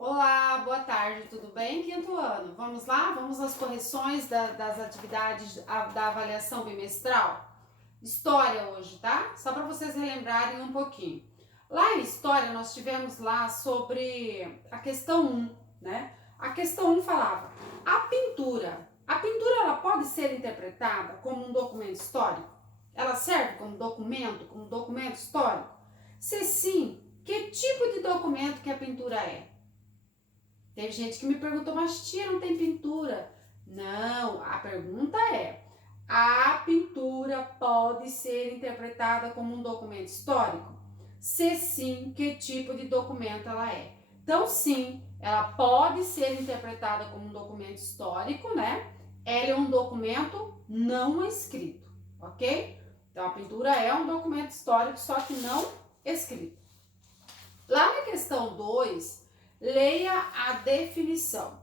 Olá, boa tarde, tudo bem? Quinto ano. Vamos lá? Vamos às correções das atividades da avaliação bimestral? História hoje, tá? Só para vocês relembrarem um pouquinho. Lá em História, nós tivemos lá sobre a questão 1, né? A questão 1 falava, a pintura. A pintura, ela pode ser interpretada como um documento histórico? Ela serve como documento histórico? Se sim, que tipo de documento que a pintura é? Teve gente que me perguntou, mas tia, não tem pintura? Não, a pergunta é: a pintura pode ser interpretada como um documento histórico? Se sim, que tipo de documento ela é? Então, sim, ela pode ser interpretada como um documento histórico, né? Ela é um documento não escrito, ok? Então, a pintura é um documento histórico, só que não escrito. Lá na questão 2, leia a definição.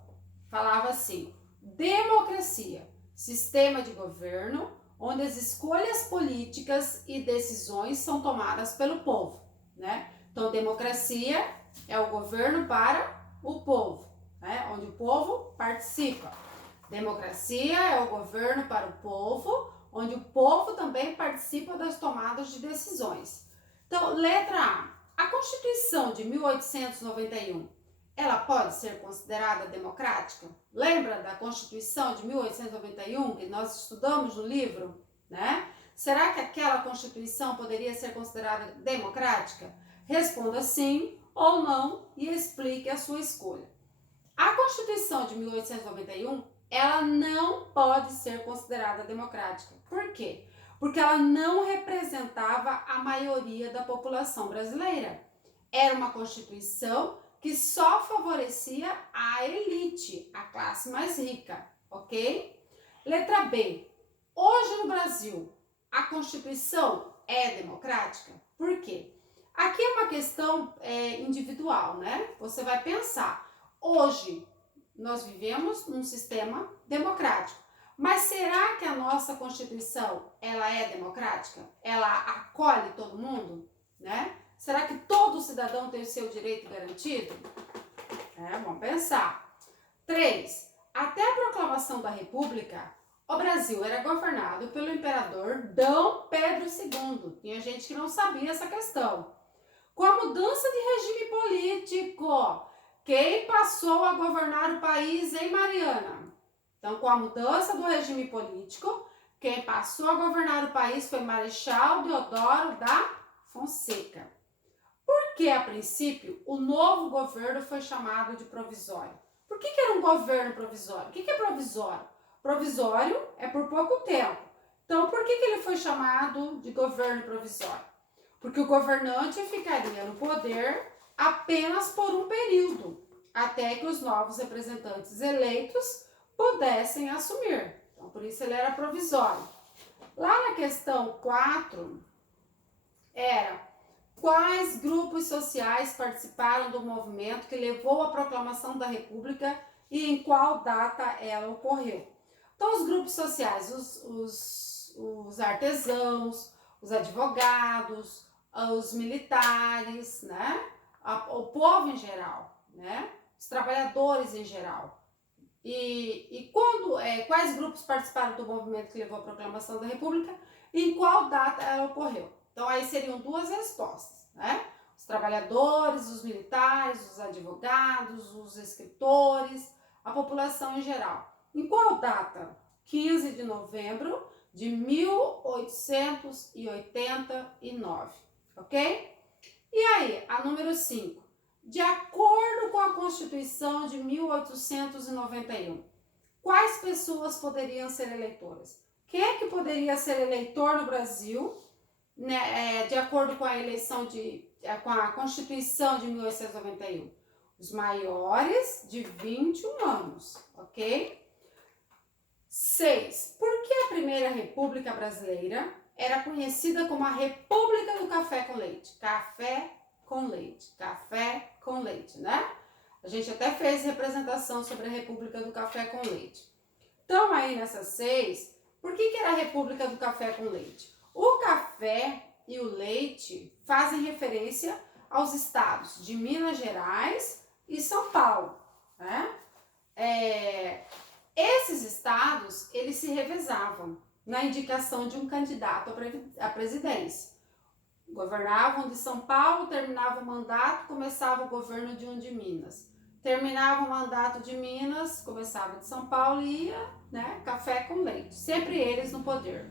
Falava assim: democracia, sistema de governo onde as escolhas políticas e decisões são tomadas pelo povo, né? Então, democracia é o governo para o povo, né? Onde o povo participa. Democracia é o governo para o povo, onde o povo também participa das tomadas de decisões. Então, letra A Constituição de 1891, ela pode ser considerada democrática? Lembra da Constituição de 1891 que nós estudamos no livro, né? Será que aquela Constituição poderia ser considerada democrática? Responda sim ou não e explique a sua escolha. A Constituição de 1891, ela não pode ser considerada democrática. Por quê? Porque ela não representava a maioria da população brasileira. Era uma Constituição que só favorecia a elite, a classe mais rica, ok? Letra B. Hoje no Brasil, a Constituição é democrática? Por quê? Aqui é uma questão individual, né? Você vai pensar, hoje nós vivemos num sistema democrático, mas será que a nossa Constituição ela é democrática? Ela acolhe todo mundo, né? Será que todo cidadão tem o seu direito garantido? Vamos pensar. 3. Até a proclamação da República, o Brasil era governado pelo imperador Dom Pedro II. Tinha gente que não sabia essa questão. Com a mudança de regime político, quem passou a governar o país, hein, Mariana? Então, com a mudança do regime político, quem passou a governar o país foi Marechal Deodoro da Fonseca. Por que, a princípio, o novo governo foi chamado de provisório? Por que era um governo provisório? O que é provisório? Provisório é por pouco tempo. Então, por que ele foi chamado de governo provisório? Porque o governante ficaria no poder apenas por um período, até que os novos representantes eleitos pudessem assumir. Então, por isso ele era provisório. Lá na questão 4, era: quais grupos sociais participaram do movimento que levou à proclamação da República e em qual data ela ocorreu? Então, os grupos sociais, os artesãos, os advogados, os militares, né? O povo em geral, né? Os trabalhadores em geral. E quais grupos participaram do movimento que levou à proclamação da República e em qual data ela ocorreu? Então, aí seriam duas respostas, né? Os trabalhadores, os militares, os advogados, os escritores, a população em geral. Em qual data? 15 de novembro de 1889, ok? E aí, a número 5. De acordo com a Constituição de 1891, quais pessoas poderiam ser eleitoras? Quem é que poderia ser eleitor no Brasil, né, de acordo com a com a Constituição de 1891? Os maiores de 21 anos, ok? 6. Por que a Primeira República Brasileira era conhecida como a República do Café com Leite? Café com leite, né? A gente até fez representação sobre a República do Café com Leite. Então, aí nessas 6, por que era a República do Café com Leite? O café e o leite fazem referência aos estados de Minas Gerais, e São Paulo, né? Esses estados, eles se revezavam na indicação de um candidato à presidência. Governavam de São Paulo, terminava o mandato, começava o governo de um de Minas. Terminava o mandato de Minas, começava de São Paulo e ia, né, café com leite. Sempre eles no poder.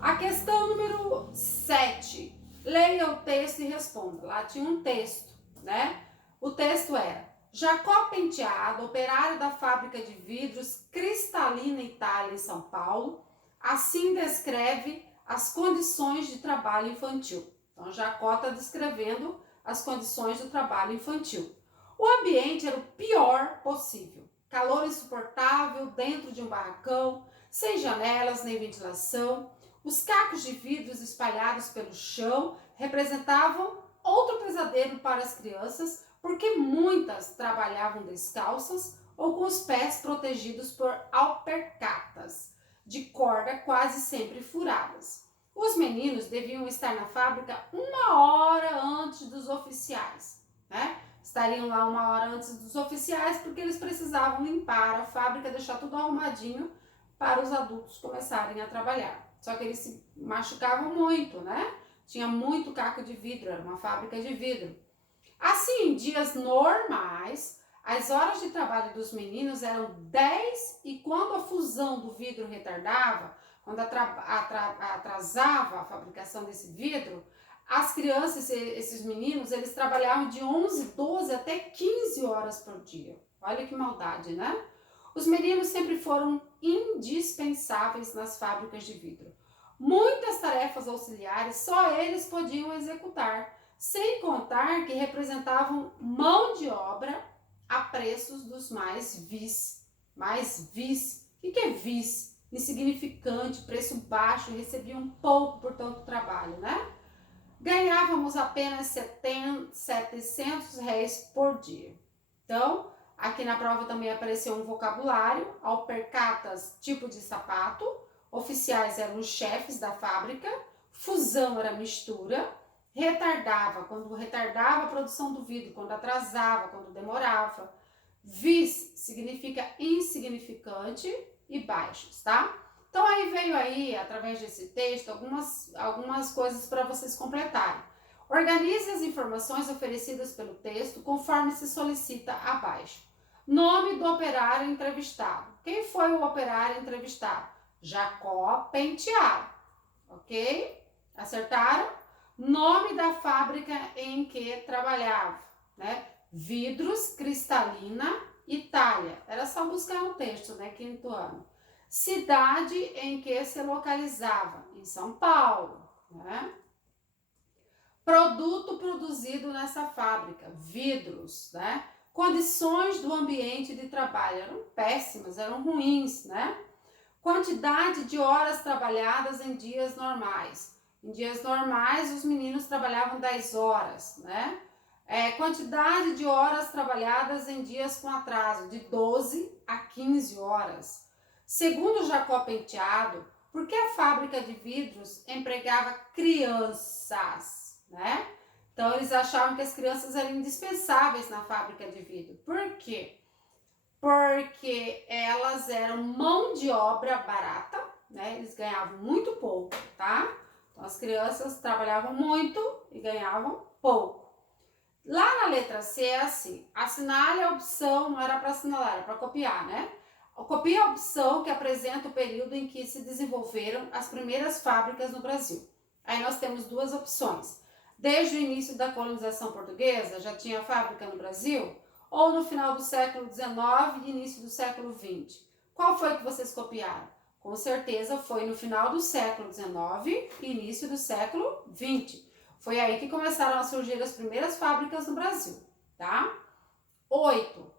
A questão número 7. Leia o texto e responda. Lá tinha um texto, né? O texto era: Jacó Penteado, operário da fábrica de vidros Cristalina Itália em São Paulo, assim descreve as condições de trabalho infantil. Então, Jacó está descrevendo as condições do trabalho infantil. O ambiente era o pior possível. Calor insuportável dentro de um barracão, sem janelas nem ventilação. Os cacos de vidros espalhados pelo chão representavam outro pesadelo para as crianças, porque muitas trabalhavam descalças ou com os pés protegidos por alpercatas de corda quase sempre furadas. Os meninos deviam estar na fábrica 1 hora antes dos oficiais, né? Estariam lá 1 hora antes dos oficiais porque eles precisavam limpar a fábrica, deixar tudo arrumadinho para os adultos começarem a trabalhar. Só que eles se machucavam muito, né? Tinha muito caco de vidro, era uma fábrica de vidro. Assim, em dias normais, as horas de trabalho dos meninos eram 10 e quando a fusão do vidro retardava, quando atrasava a fabricação desse vidro, as crianças, esses meninos, eles trabalhavam de 11, 12 até 15 horas por dia. Olha que maldade, né? Os meninos sempre foram indispensáveis nas fábricas de vidro. Muitas tarefas auxiliares só eles podiam executar, sem contar que representavam mão de obra a preços dos mais vis. Mais vis. O que é vis? Insignificante, preço baixo, recebiam pouco por tanto trabalho, né? Ganhávamos apenas 700 réis por dia. Então, aqui na prova também apareceu um vocabulário: alpercatas, tipo de sapato, oficiais eram os chefes da fábrica, fusão era mistura, retardava, quando retardava a produção do vidro, quando atrasava, quando demorava. Vis significa insignificante e baixos, tá? Então aí veio aí, através desse texto, algumas coisas para vocês completarem. Organize as informações oferecidas pelo texto conforme se solicita abaixo. Nome do operário entrevistado. Quem foi o operário entrevistado? Jacó Penteado, ok? Acertaram? Nome da fábrica em que trabalhava, né? Vidros Cristalina Itália. Era só buscar um texto, né? 5º ano. Cidade em que se localizava? Em São Paulo, né? Produto produzido nessa fábrica? Vidros, né? Condições do ambiente de trabalho eram péssimas, eram ruins, né? Quantidade de horas trabalhadas em dias normais. Em dias normais, os meninos trabalhavam 10 horas, né? Quantidade de horas trabalhadas em dias com atraso, de 12 a 15 horas. Segundo Jacó Penteado, por que a fábrica de vidros empregava crianças, né? Então, eles achavam que as crianças eram indispensáveis na fábrica de vidro. Por quê? Porque elas eram mão de obra barata, né? Eles ganhavam muito pouco, tá? Então, as crianças trabalhavam muito e ganhavam pouco. Lá na letra C é assim: assinale a opção, não era para assinalar, era para copiar, né? Copie a opção que apresenta o período em que se desenvolveram as primeiras fábricas no Brasil. Aí nós temos duas opções. Desde o início da colonização portuguesa, já tinha fábrica no Brasil? Ou no final do século XIX e início do século XX? Qual foi que vocês copiaram? Com certeza foi no final do século XIX e início do século XX. Foi aí que começaram a surgir as primeiras fábricas no Brasil, tá? 8.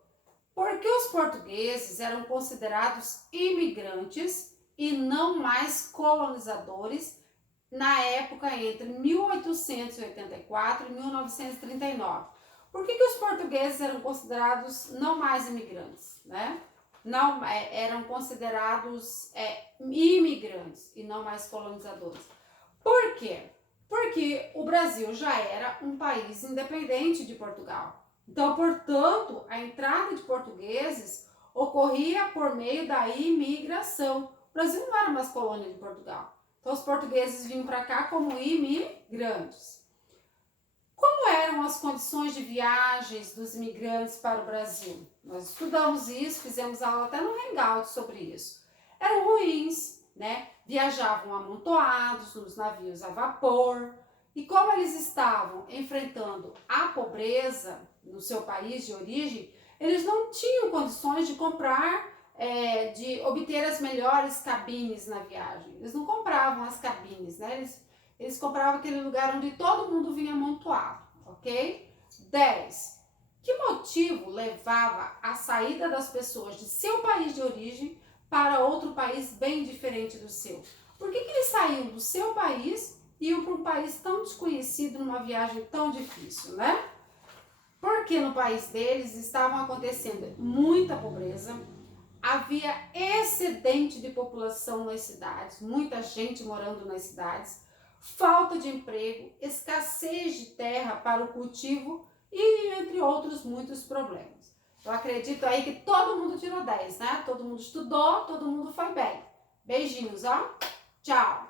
Por que os portugueses eram considerados imigrantes e não mais colonizadores na época entre 1884 e 1939? Por que os portugueses eram considerados não mais imigrantes, né? Não eram considerados imigrantes e não mais colonizadores. Por quê? Porque o Brasil já era um país independente de Portugal. Então, portanto, a entrada de portugueses ocorria por meio da imigração. O Brasil não era mais colônia de Portugal. Então, os portugueses vinham para cá como imigrantes. Como eram as condições de viagens dos imigrantes para o Brasil? Nós estudamos isso, fizemos aula até no Hangout sobre isso. Eram ruins, né? Viajavam amontoados nos navios a vapor. E como eles estavam enfrentando a pobreza no seu país de origem, eles não tinham condições de comprar, de obter as melhores cabines na viagem. Eles não compravam as cabines, né? Eles compravam aquele lugar onde todo mundo vinha amontoado, ok? 10. Que motivo levava a saída das pessoas de seu país de origem para outro país bem diferente do seu? Por que eles saíam do seu país e iam para um país tão desconhecido numa viagem tão difícil, né? Porque no país deles estavam acontecendo muita pobreza, havia excedente de população nas cidades, muita gente morando nas cidades, falta de emprego, escassez de terra para o cultivo e entre outros muitos problemas. Eu acredito aí que todo mundo tirou 10, né? Todo mundo estudou, todo mundo foi bem. Beijinhos, ó. Tchau.